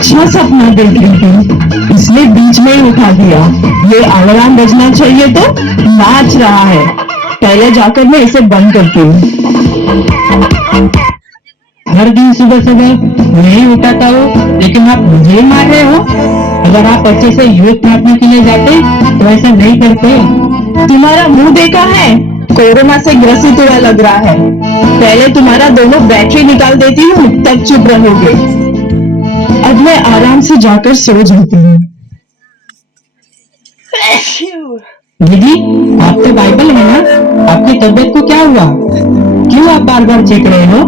अच्छा सपना देख रही थी, इसलिए बीच में ही उठा दिया। ये अलार्म बजना चाहिए तो नाच रहा है। पहले जाकर मैं इसे बंद करती हूँ। हर दिन सुबह सुबह मैं ही उठाता हूँ, लेकिन आप मुझे ही मार रहे हो। अगर आप अच्छे से योग प्रार्थना के लिए जाते तो ऐसा नहीं करते। तुम्हारा मुंह देखा है, कोरोना से ग्रसित हुआ लग रहा है। पहले तुम्हारा दोनों बैटरी निकाल देती हूँ, तब चुप रहोगे। अब मैं आराम से जाकर सो जाती हूँ। दीदी, आप तो बाइबल है ना, आपकी तबीयत को क्या हुआ? क्यों आप बार बार चेक रहे हो?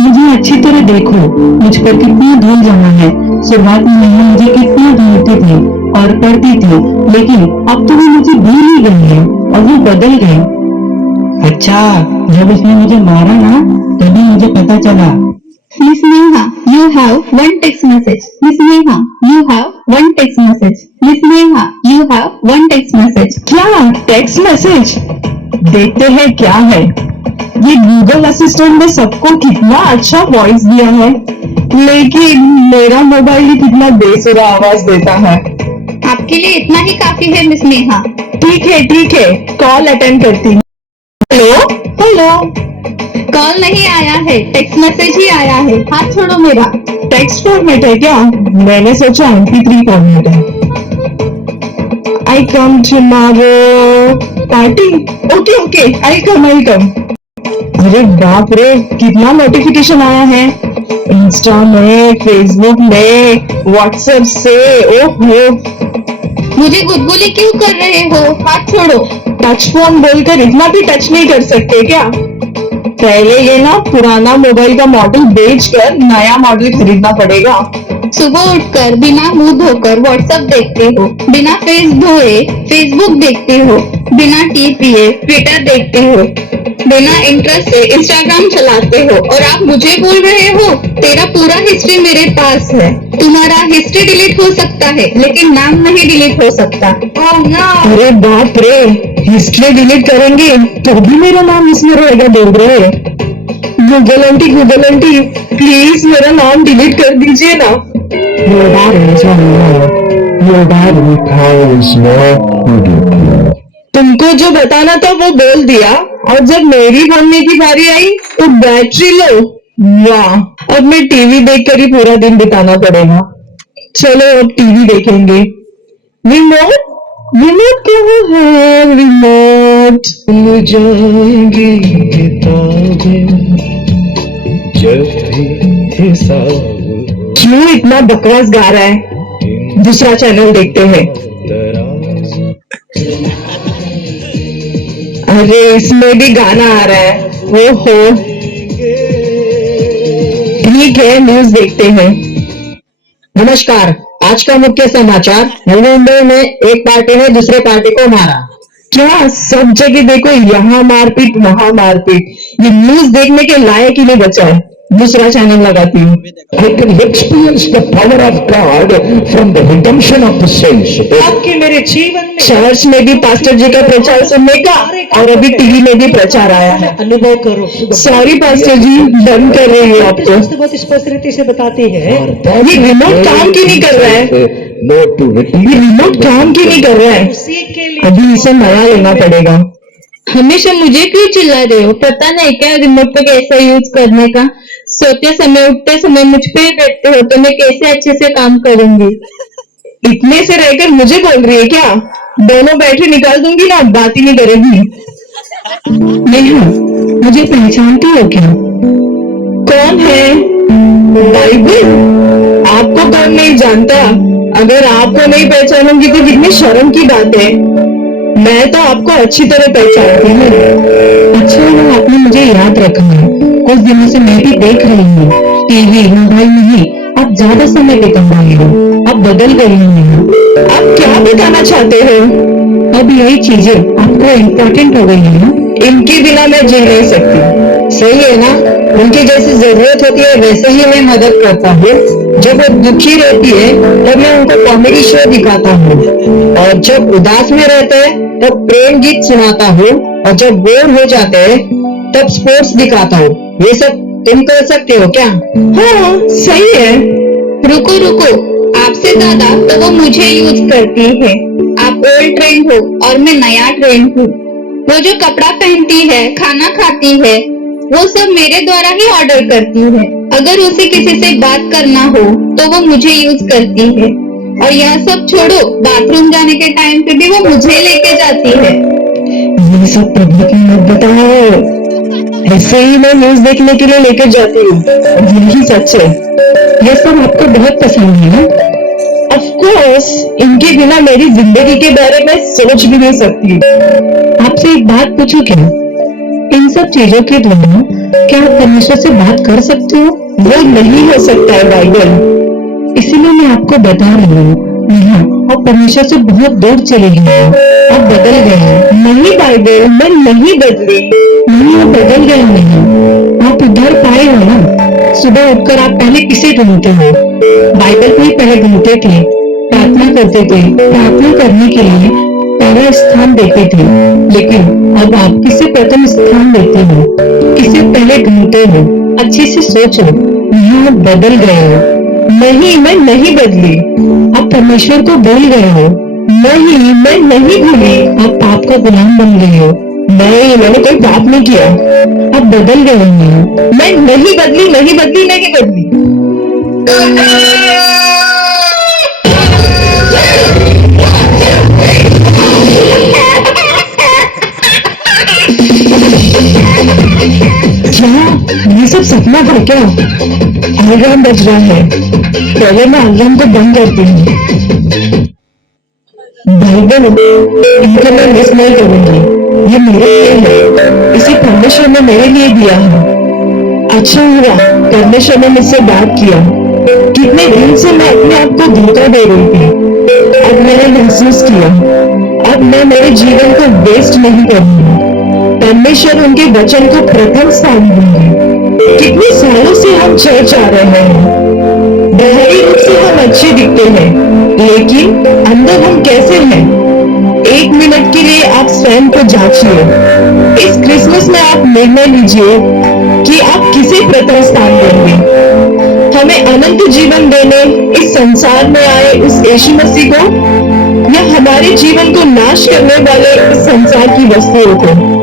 मुझे अच्छी तरह देखो, मुझ पर कितनी धूल जमा है। शुरुआत में मैंने मुझे कितनी ढूंढती थी और पढ़ती थी, लेकिन अब तो वो मुझे भूल ही गई है और वो बदल गई। अच्छा, जब उसने मुझे मारा ना, तभी मुझे पता चला। Miss Neha, you have one text message. Miss Neha, you have one text message. Miss Neha, you have one text message. क्या टेक्स्ट मैसेज? देखते हैं क्या है। ये गूगल असिस्टेंट ने सबको कितना अच्छा वॉइस दिया है, लेकिन मेरा मोबाइल ही कितना बेसुरा आवाज देता है। आपके लिए इतना ही काफी है मिस नेहा। ठीक है, कॉल अटेंड करती हूँ। हेलो। कॉल नहीं आया है, टेक्स्ट मैसेज ही आया है। हाथ छोड़ो मेरा। टेक्स्ट फॉर्मेट है क्या? मैंने सोचा MP3 फॉर्मेट है। आई कम टुमारो पार्टी। ओके, आई कम। अरे बाप रे, कितना नोटिफिकेशन आया है इंस्टा में, फेसबुक में, व्हाट्सएप से। ओहो, मुझे गुदगुली क्यों कर रहे हो? हाथ छोड़ो। टच फोन बोलकर इतना भी टच नहीं कर सकते क्या? पहले ये ना पुराना मोबाइल का मॉडल बेचकर नया मॉडल खरीदना पड़ेगा। सुबह उठकर बिना मुंह धोकर व्हाट्सएप देखते हो, बिना फेस धोए फेसबुक देखते हो, बिना टी पिए ट्विटर देखते हो, बिना इंटरेस्ट से इंस्टाग्राम चलाते हो, और आप मुझे बोल रहे हो तेरा पूरा हिस्ट्री मेरे पास है। तुम्हारा हिस्ट्री डिलीट हो सकता है, लेकिन नाम नहीं डिलीट हो सकता। Oh no. अरे बाप रे, हिस्ट्री डिलीट करेंगे तो भी मेरा नाम इसमें रहेगा? बोल रहे गूगल आंटी प्लीज मेरा नाम डिलीट कर दीजिए ना। तुमको जो बताना था वो बोल दिया, और जब मेरी बोलने की बारी आई तो बैटरी लो। वाह, अब मैं टीवी देखकर ही पूरा दिन बिताना पड़ेगा। चलो अब टीवी देखेंगे। रिमोट कहाँ है? रिमोट जाएंगी किताबें जब भी हिसाब। क्यों इतना बकवास गा रहा है? दूसरा चैनल देखते हैं। अरे इसमें भी गाना आ रहा है। ओहो, ठीक है, न्यूज देखते हैं। नमस्कार, आज का मुख्य समाचार। मुंबई में एक पार्टी ने दूसरे पार्टी को मारा। क्या सब जगह देखो, यहाँ मारपीट वहाँ मारपीट। ये न्यूज देखने के लायक ही नहीं बचा है। दूसरा चैनल लगाती हूँ। I can experience the power of God from the redemption of the saints. आपके मेरे जीवन में चर्च में भी पास्टर जी का प्रचार सुनने का, और अभी टीवी में भी प्रचार आया है। अनुभव करो। सॉरी पास्टर जी, बंद कर रही हूँ आपको। बहुत स्पष्ट रीति से बताती है। ये रिमोट काम क्यों नहीं कर रहा है? ये रिमोट काम क्यों नहीं कर रहा है? अभी इसे नया लेना पड़ेगा। हमेशा मुझे क्यों चिल्ला रहे हो? पता नहीं क्या रिमोट को कैसा यूज करने का? सोते समय उठते समय मुझ पे ही बैठते हो, तो मैं कैसे अच्छे से काम करूंगी? इतने से रहकर मुझे बोल रही है क्या? दोनों बैटरी निकाल दूंगी ना, बात ही नहीं करेगी। नेहा, मुझे पहचानती हो क्या? कौन है? बाइबल? आपको कौन नहीं जानता? अगर आपको नहीं पहचानूंगी तो कितनी शर्म की बात है। मैं तो आपको अच्छी तरह पहचानती हूँ। अच्छा हुआ आपने मुझे याद रखा है। कुछ दिनों से मैं भी देख रही हूँ, टीवी मोबाइल में ही आप ज्यादा समय बिता रहे हो। अब बदल गई हूँ नेहा। आप क्या बताना चाहते हो? अब यही चीजें आपको इम्पोर्टेंट हो गई है ना? इनके बिना मैं जी नहीं सकती। सही है ना? उनकी जैसी जरूरत होती है वैसे ही मैं मदद करता हूँ। जब वो दुखी रहती है तब मैं उनको कॉमेडी शो दिखाता हूँ, और जब उदास में रहते हैं तब प्रेम गीत सुनाता हूँ, और जब बोर हो जाते हैं तब स्पोर्ट्स दिखाता हूँ। ये सब तुम कर सकते हो क्या? हाँ, सही है। रुको रुको, आपसे ज्यादा तो वो मुझे यूज करती है। आप ओल्ड ट्रेंड हो और मैं नया ट्रेंड हूँ। वो जो कपड़ा पहनती है, खाना खाती है, वो सब मेरे द्वारा ही ऑर्डर करती है। अगर उसे किसी से बात करना हो तो वो मुझे यूज करती है। और यह सब छोड़ो, बाथरूम जाने के टाइम पे भी वो मुझे लेके जाती है। ये सब पब्लिक में मत बताओ, ऐसे ही मैं न्यूज देखने के लिए लेकर जाती हूँ, यही सच है। ये सब आपको बहुत पसंद है ना? ऑफ कोर्स, इनके बिना मेरी जिंदगी के बारे में सोच भी नहीं सकती। आपसे एक बात पूछूं क्या? इन सब चीजों के द्वारा क्या आप परमेश्वर से बात कर सकते हो? वो नहीं हो सकता है बाइबल। इसीलिए मैं आपको बता रही हूँ, यहाँ आप परमेश्वर से बहुत दूर चले गए हो। आप बदल गए हो। नहीं बाइबल, मैं नहीं बदली। नहीं, आप बदल गए नहीं। आप उद्धार पाए हो ना। सुबह उठकर आप पहले किसे ढूंढते हो? बाइबल को ही पहले ढूंढते थे, प्रार्थना करते थे, प्रार्थना करने के लिए पहला स्थान देते थे। लेकिन अब आप किसे प्रथम स्थान देते हो? किसे पहले ढूंढते हो? अच्छे से सोचो, यहाँ आप बदल गए हो। नहीं, मैं नहीं बदली। आप परमेश्वर को भूल गए हो। नहीं, मैं नहीं भूली। आप पाप का गुलाम बन गए हो। नहीं, मैंने कोई पाप नहीं किया। आप बदल गए हो। मैं नहीं बदली, नहीं बदली, नहीं बदली। क्या ये सब सपना था क्या? अलार्म बज रहा है, पहले मैं अलार्म को बंद करती हूँ। बाइबल इनको मैं मिस नहीं करूंगी, ये मेरे लिए है, इसे परमेश्वर ने मेरे लिए दिया है। अच्छा हुआ परमेश्वर ने मुझसे बात किया। कितने दिन से मैं अपने आप को धोखा दे रही थी। अब मैंने महसूस किया, अब मैं मेरे जीवन को वेस्ट नहीं करूंगी। परमेश्वर उनके वचन को प्रथम स्थान दूंगी। कितने सालों से हम चर्च आ रहे हैं, बाहरी रूप से हम अच्छे दिखते हैं, लेकिन अंदर हम कैसे हैं? 1 मिनट के लिए आप स्वयं को जांचिए। इस क्रिसमस में आप निर्णय लीजिए कि आप किसे प्रथम स्थान देंगे। हमें अनंत जीवन देने इस संसार में आए उस यीशु मसीह को, या हमारे जीवन को नाश करने वाले इस संसार की वस्तुओं को।